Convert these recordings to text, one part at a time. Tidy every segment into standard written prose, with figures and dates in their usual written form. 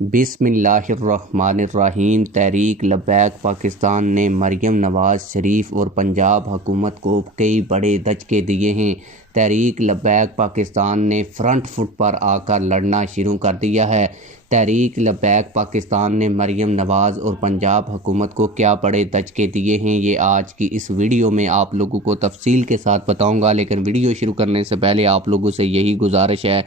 بسم اللہ الرحمن الرحیم۔ تحریک لبیک پاکستان نے مریم نواز شریف اور پنجاب حکومت کو کئی بڑے دھچکے دیے ہیں۔ تحریک لبیک پاکستان نے فرنٹ فٹ پر آ کر لڑنا شروع کر دیا ہے۔ تحریک لبیک پاکستان نے مریم نواز اور پنجاب حکومت کو کیا بڑے دھچکے دیے ہیں، یہ آج کی اس ویڈیو میں آپ لوگوں کو تفصیل کے ساتھ بتاؤں گا۔ لیکن ویڈیو شروع کرنے سے پہلے آپ لوگوں سے یہی گزارش ہے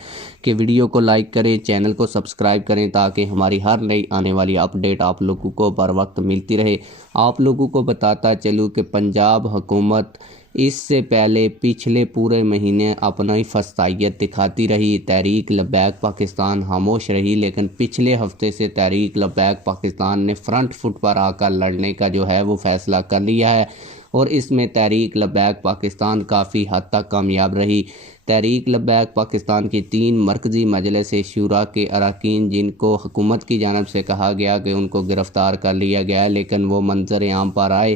کہ ویڈیو کو لائک کریں، چینل کو سبسکرائب کریں تاکہ ہماری ہر نئی آنے والی اپڈیٹ آپ لوگوں کو بر وقت ملتی رہے۔ آپ لوگوں کو بتاتا چلوں کہ پنجاب حکومت اس سے پہلے پچھلے پورے مہینے اپنی فسطائیت دکھاتی رہی۔ تحریک لبیک پاکستان خاموش رہی، لیکن پچھلے ہفتے سے تحریک لبیک پاکستان نے فرنٹ فٹ پر آ کر لڑنے کا جو ہے وہ فیصلہ کر لیا ہے، اور اس میں تحریک لبیک پاکستان کافی حد تک کامیاب رہی۔ تحریک لبیک پاکستان کی 3 مرکزی مجلس شورا کے اراکین، جن کو حکومت کی جانب سے کہا گیا کہ ان کو گرفتار کر لیا گیا، لیکن وہ منظر عام پر آئے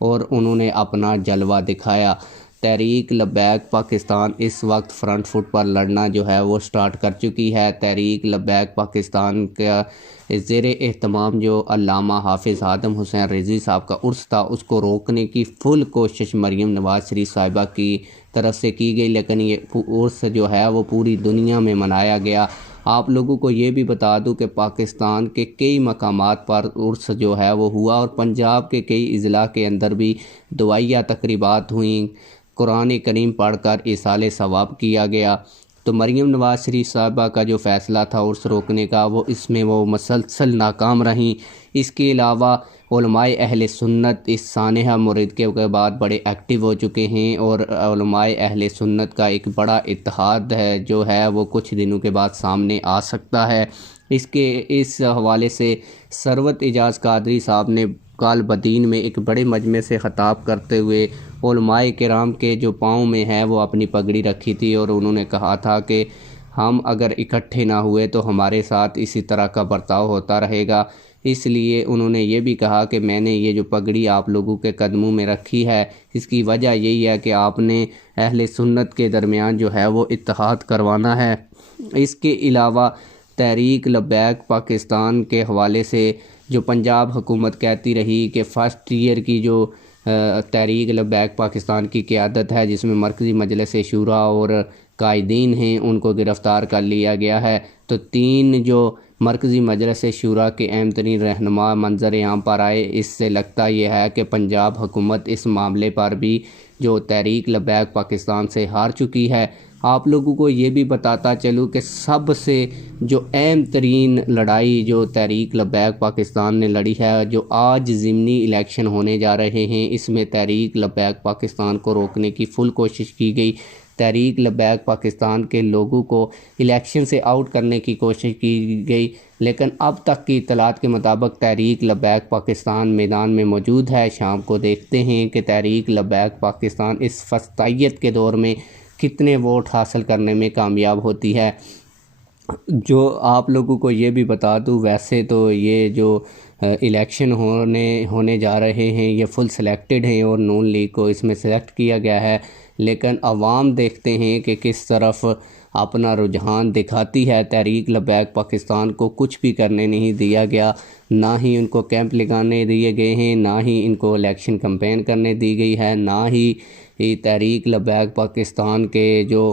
اور انہوں نے اپنا جلوہ دکھایا۔ تحریک لبیک پاکستان اس وقت فرنٹ فٹ پر لڑنا جو ہے وہ سٹارٹ کر چکی ہے۔ تحریک لبیک پاکستان کا زیر اہتمام جو علامہ حافظ آدم حسین رضوی صاحب کا عرس تھا، اس کو روکنے کی فل کوشش مریم نواز شریف صاحبہ کی طرف سے کی گئی، لیکن یہ عرس جو ہے وہ پوری دنیا میں منایا گیا۔ آپ لوگوں کو یہ بھی بتا دوں کہ پاکستان کے کئی مقامات پر عرس جو ہے وہ ہوا، اور پنجاب کے کئی اضلاع کے اندر بھی دعائیہ تقریبات ہوئیں، قرآن کریم پڑھ کر ایصال ثواب کیا گیا۔ تو مریم نواز شریف صاحبہ کا جو فیصلہ تھا عرس روکنے کا، وہ اس میں وہ مسلسل ناکام رہیں۔ اس کے علاوہ علماء اہل سنت اس سانحہ مورد کے بعد بڑے ایکٹیو ہو چکے ہیں، اور علماء اہل سنت کا ایک بڑا اتحاد ہے جو ہے وہ کچھ دنوں کے بعد سامنے آ سکتا ہے۔ اس حوالے سے ثروت اعجاز قادری صاحب نے کل بدین میں ایک بڑے مجمع سے خطاب کرتے ہوئے علماء کرام کے جو پاؤں میں ہے وہ اپنی پگڑی رکھی تھی، اور انہوں نے کہا تھا کہ ہم اگر اکٹھے نہ ہوئے تو ہمارے ساتھ اسی طرح کا برتاؤ ہوتا رہے گا۔ اس لیے انہوں نے یہ بھی کہا کہ میں نے یہ جو پگڑی آپ لوگوں کے قدموں میں رکھی ہے، اس کی وجہ یہی ہے کہ آپ نے اہل سنت کے درمیان جو ہے وہ اتحاد کروانا ہے۔ اس کے علاوہ تحریک لبیک پاکستان کے حوالے سے جو پنجاب حکومت کہتی رہی کہ فرسٹ ایئر کی جو تحریک لبیک پاکستان کی قیادت ہے، جس میں مرکزی مجلس شورا اور قائدین ہیں، ان کو گرفتار کر لیا گیا ہے، تو 3 جو مرکزی مجلس شورا کے اہم ترین رہنما منظر عام پر آئے۔ اس سے لگتا یہ ہے کہ پنجاب حکومت اس معاملے پر بھی جو تحریک لبیک پاکستان سے ہار چکی ہے۔ آپ لوگوں کو یہ بھی بتاتا چلوں کہ سب سے جو اہم ترین لڑائی جو تحریک لبیک پاکستان نے لڑی ہے، جو آج ضمنی الیکشن ہونے جا رہے ہیں، اس میں تحریک لبیک پاکستان کو روکنے کی فل کوشش کی گئی۔ تحریک لبیک پاکستان کے لوگوں کو الیکشن سے آؤٹ کرنے کی کوشش کی گئی، لیکن اب تک کی اطلاعات کے مطابق تحریک لبیک پاکستان میدان میں موجود ہے۔ شام کو دیکھتے ہیں کہ تحریک لبیک پاکستان اس فسطائیت کے دور میں کتنے ووٹ حاصل کرنے میں کامیاب ہوتی ہے۔ جو آپ لوگوں کو یہ بھی بتا دوں، ویسے تو یہ جو الیکشن ہونے جا رہے ہیں یہ فل سلیکٹڈ ہیں، اور نون لیگ کو اس میں سلیکٹ کیا گیا ہے، لیکن عوام دیکھتے ہیں کہ کس طرف اپنا رجحان دکھاتی ہے۔ تحریک لبیک پاکستان کو کچھ بھی کرنے نہیں دیا گیا، نہ ہی ان کو کیمپ لگانے دیے گئے ہیں، نہ ہی ان کو الیکشن کمپین کرنے دی گئی ہے، نہ ہی تحریک لبیک پاکستان کے جو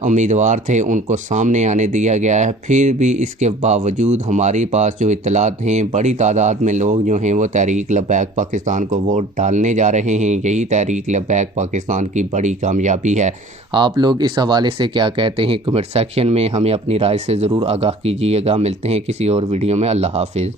امیدوار تھے ان کو سامنے آنے دیا گیا ہے۔ پھر بھی اس کے باوجود ہمارے پاس جو اطلاعات ہیں، بڑی تعداد میں لوگ جو ہیں وہ تحریک لبیک پاکستان کو ووٹ ڈالنے جا رہے ہیں۔ یہی تحریک لبیک پاکستان کی بڑی کامیابی ہے۔ آپ لوگ اس حوالے سے کیا کہتے ہیں؟ کمنٹ سیکشن میں ہمیں اپنی رائے سے ضرور آگاہ کیجیے گا۔ ملتے ہیں کسی اور ویڈیو میں۔ اللہ حافظ۔